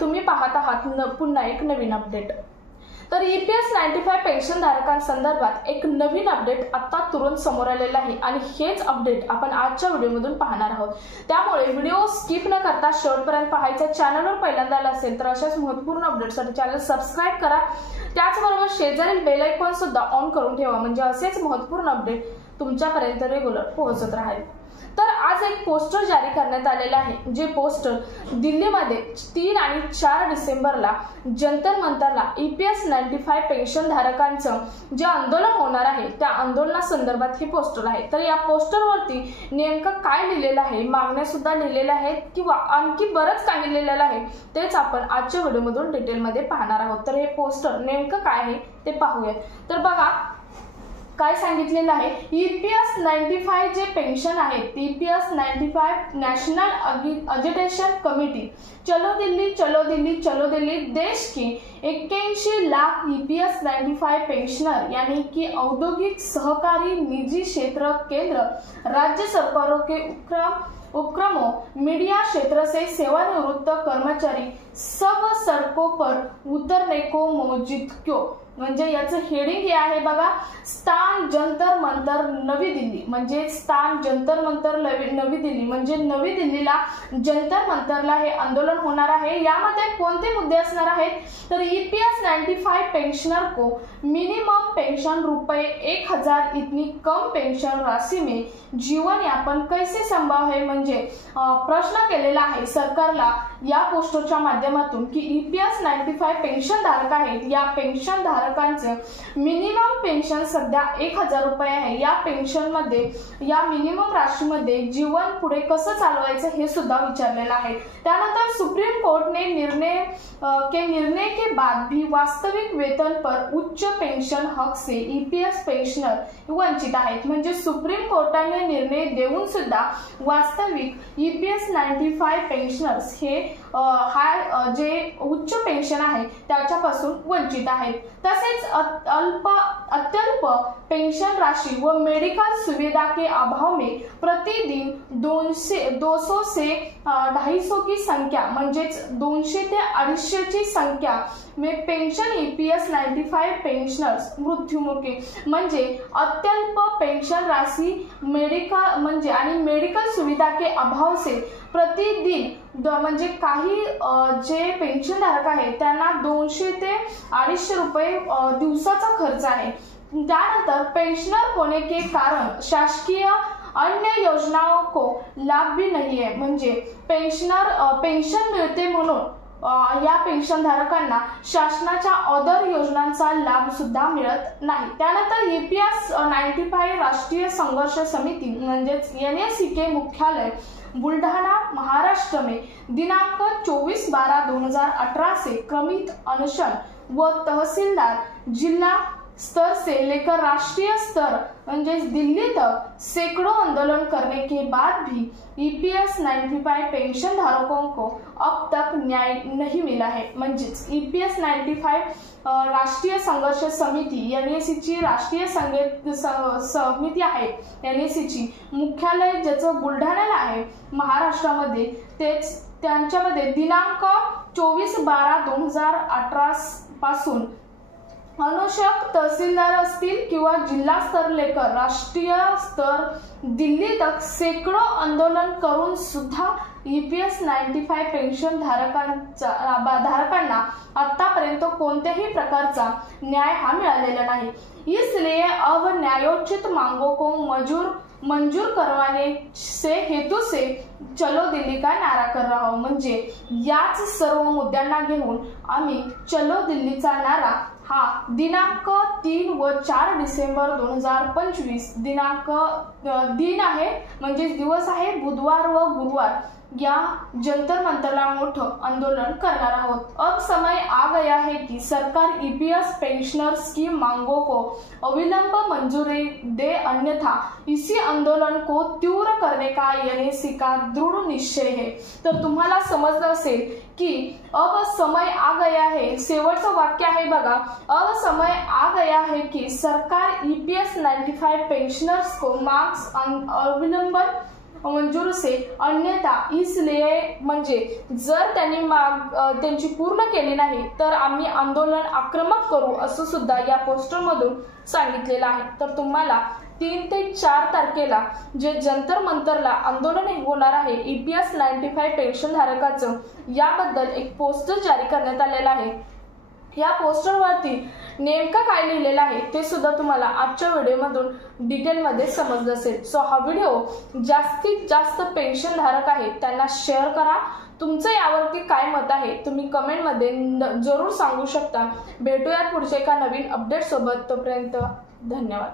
तुम्ही पाहत आहात पुन्हा एक नवीन अपडेट। तर EPS 95 पेन्शन धारकांसंदर्भात एक नवीन अपडेट आता तुरंत समोर आलेला आहे आणि हेच अपडेट आपण आजच्या व्हिडिओमधून पाहणार आहोत। त्यामुळे व्हिडिओ स्किप न करता शेवटपर्यंत पाहायचा। चॅनलवर पहिल्यांदा आला असेल तर अशाच महत्त्वपूर्ण अपडेटसाठी चॅनल सबस्क्राइब करा। त्याचबरोबर शेजारील बेल आयकॉन सुद्धा ऑन करून ठेवा, म्हणजे असेच महत्त्वपूर्ण अपडेट तुमच्यापर्यंत रेग्युलर पोहोचत राहील। तर आज एक पोस्टर जारी करण्यात आलेला आहे, जे पोस्टर दिल्लीमध्ये 3 आणि 4 डिसेंबरला जंतर मंतरला EPS 95 पेन्शन धारकांचं जे आंदोलन होणार आहे त्या आंदोलनासंदर्भात हे पोस्टर आहे। तर या पोस्टरवरती नेमकं काय लिहिलेलं आहे, मागण्या सुद्धा लिहिलेल्या आहेत किंवा आणखी बरंच काही लिहिलेलं आहे, तेच आपण आजच्या व्हिडिओमधून डिटेलमध्ये पाहणार आहोत। तर हे पोस्टर नेमकं काय आहे ते पाहूया। तर बघा काय सांगितलेलं आहे, EPS 95 जे पेन्शन आहे, EPS 95 नॅशनल एजिटेशन कमिटी चलो दिल्ली चलो दिल्ली चलो दिल्ली देश की 81 लाख EPS 95 पेंशनर यानी कि औद्योगिक सहकारी निजी क्षेत्र केंद्र राज्य सरकारों के उपक्रमों मीडिया क्षेत्र से सेवानिवृत्त कर्मचारी सब सड़कों पर उतरने को मौजूद क्यों, म्हणजे याचं हेडिंग हे आहे बघा, स्थान जंतर मंतर नवी दिल्ली, म्हणजे स्थान जंतर मंतर नवी दिल्ली, म्हणजे नवी दिल्लीला जंतर मंतरला हे आंदोलन होणार आहे। यामध्ये कोणते मुद्दे असणार आहेत, तर EPS 95 पेंशनर को मिनिमम पेंशन रुपए 1000 इतनी कम पेंशन राशि में जीवन यापन कैसे संभव है, म्हणजे प्रश्न केलेला आहे सरकारला या पोस्टरच्या माध्यमातून की EPS 95 पेन्शन धारक आहेत, या पेन्शन धारकांचं मिनिमम पेन्शन सध्या 1000 रुपये आहे। या पेन्शन मध्ये या मिनिमम राशीमध्ये जीवन पुढे कसं चालवायचं हे सुद्धा विचारलेलं आहे। त्यानंतर सुप्रीम कोर्ट ने निर्णय के बाद भी वास्तविक वेतन पर उच्च पेंशन हक से EPS पेंशनर वंचित आहेत, म्हणजे सुप्रीम कोर्टाने निर्णय देऊन सुद्धा वास्तविक EPS 95 पेंशनर्स हे जे उच्च पेन्शन आहे त्याच्यापासून वंचित आहेत। तसेच अत्यल्प पेंशन राशि व मेडिकल सुविधा के अभाव में प्रतिदिन 200 से 250 की संख्या, म्हणजे 200 ते 250 ची संख्या में पेंशन EPS 95 पेंशनर्स मृत्युमुखी, म्हणजे अत्यल्प पेंशन राशि मेडिकल सुविधा के अभाव से प्रतिदिन म्हणजे काही जे पेन्शन धारक आहेत त्यांना 200 ते 250 रुपये दिवसाचा खर्च आहे। त्यानंतर पेंशनर होने के कारण शासकीय अन्य योजनाओं को लाभ भी नहीं है, म्हणजे पेन्शन मिळते म्हणून या पेन्शन धारकांना शासनाच्या अदर योजनांचा लाभ सुद्धा मिळत नाही। त्यानंतर EPS 95 राष्ट्रीय संघर्ष समिती म्हणजेच NSC मुख्यालय बुल्ढाना महाराष्ट्र में दिनांक 24/12/2018 से क्रमित अनशन व तहसीलदार जिला स्तर से लेकर राष्ट्रीय स्तर म्हणजे दिल्ली तक सैकड़ों आंदोलन करने के बाद भी EPS 95 पेंशन धारकों को अब तक न्याय नहीं मिला है, म्हणजे EPS 95 राष्ट्रीय संघर्ष समिती NSC ची राष्ट्रीय समिती आहे, NSC ची मुख्यालय ज्याचं बुलढाण्याला आहे महाराष्ट्रामध्ये, तेच त्यांच्यामध्ये दिनांक 24/12/2018 पासून अनुशक तहसीलदार असतील किंवा जिल्हा स्तर लेकर राष्ट्रीय स्तर दिल्ली तक सैकड़ों आंदोलन करून सुद्धा EPS 95 पेंशन धारकांना आतापर्यंत कोणत्याही प्रकारचा न्याय हा मिळालेला नाही। इसलिए अब न्यायोचित मांगों को मंजूर करवाने से हेतु से चलो दिल्ली का नारा कर रहा हूं, म्हणजे याच सर्व मुद्द्यांना घेऊन आम्ही चलो दिल्लीचा नारा हा दिनांक 3 व 4 डिसेंबर 2025 दिन आहे, म्हणजे दिवस आहे बुधवार व गुरुवार, या जंतर मंतरला मोठं आंदोलन करणार आहोत। अब समय आ गया है कि सरकार EPS पेंशनर्स की मांगों को अविलंब मंजूरी दे, अन्यथा इसी आंदोलन को तीव्र करने का NSC का दृढ़ निश्चय है। तर तुम्हाला समजलं असेल की अब समय आ गया है, शेवटचं वाक्य आहे बघा, अब समय आ गया है कि सरकार EPS 95 पेंशनर्स को मार्क्स अविलंबन मंजूर से अन्यथा इसलिए म्हणजे जर त्यांनी त्यांची पूर्ण केली नाही तर आम्ही आंदोलन आक्रमक करू असं सुद्धा या पोस्टरमधून सांगितलेलं आहे। तर तुम्हाला 3 ते 4 तारखेला जे जंतर मंतरला आंदोलन होणार आहे EPS 95 पेन्शन धारकाचं याबद्दल एक पोस्टर जारी करण्यात आलेला आहे। या पोस्टरवरती नेमकं काय लिहिलेलं आहे ते सुद्धा तुम्हाला आजच्या व्हिडिओमधून डिटेलमध्ये समजलं असेल। सो हा व्हिडिओ जास्तीत जास्त पेन्शन धारक आहेत त्यांना शेअर करा। तुमचं यावरती काय मत आहे तुम्ही कमेंटमध्ये जरूर सांगू शकता। भेटूयात पुढच्या एका नवीन अपडेट सोबत, तोपर्यंत धन्यवाद।